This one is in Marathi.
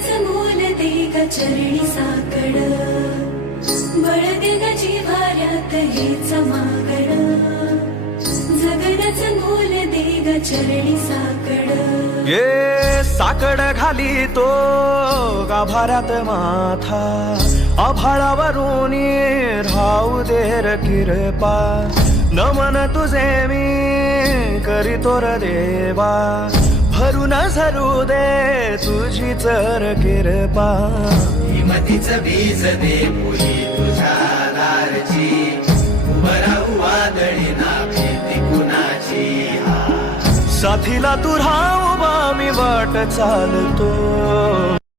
जगण्याचं मोल दे ग चरणी साकड, बळ दे ग जिव्हाऱ्यात हेच मागण, जगण्याचं मोल दे ग चरणी साकड. ये साकड घाली तो गाभाऱ्यात माथा, आभाळावरून राहू दे र किरपा, नमन तुझे मी करीतो र देवा, भरून झरू दे तुझी चर किरपा. हिमतीचं बीज दे पोही तुझ्या दारची, उभं राहू वादळी ना भीती कुणाची. साथीला तू राहू बा मी वाट चालतो,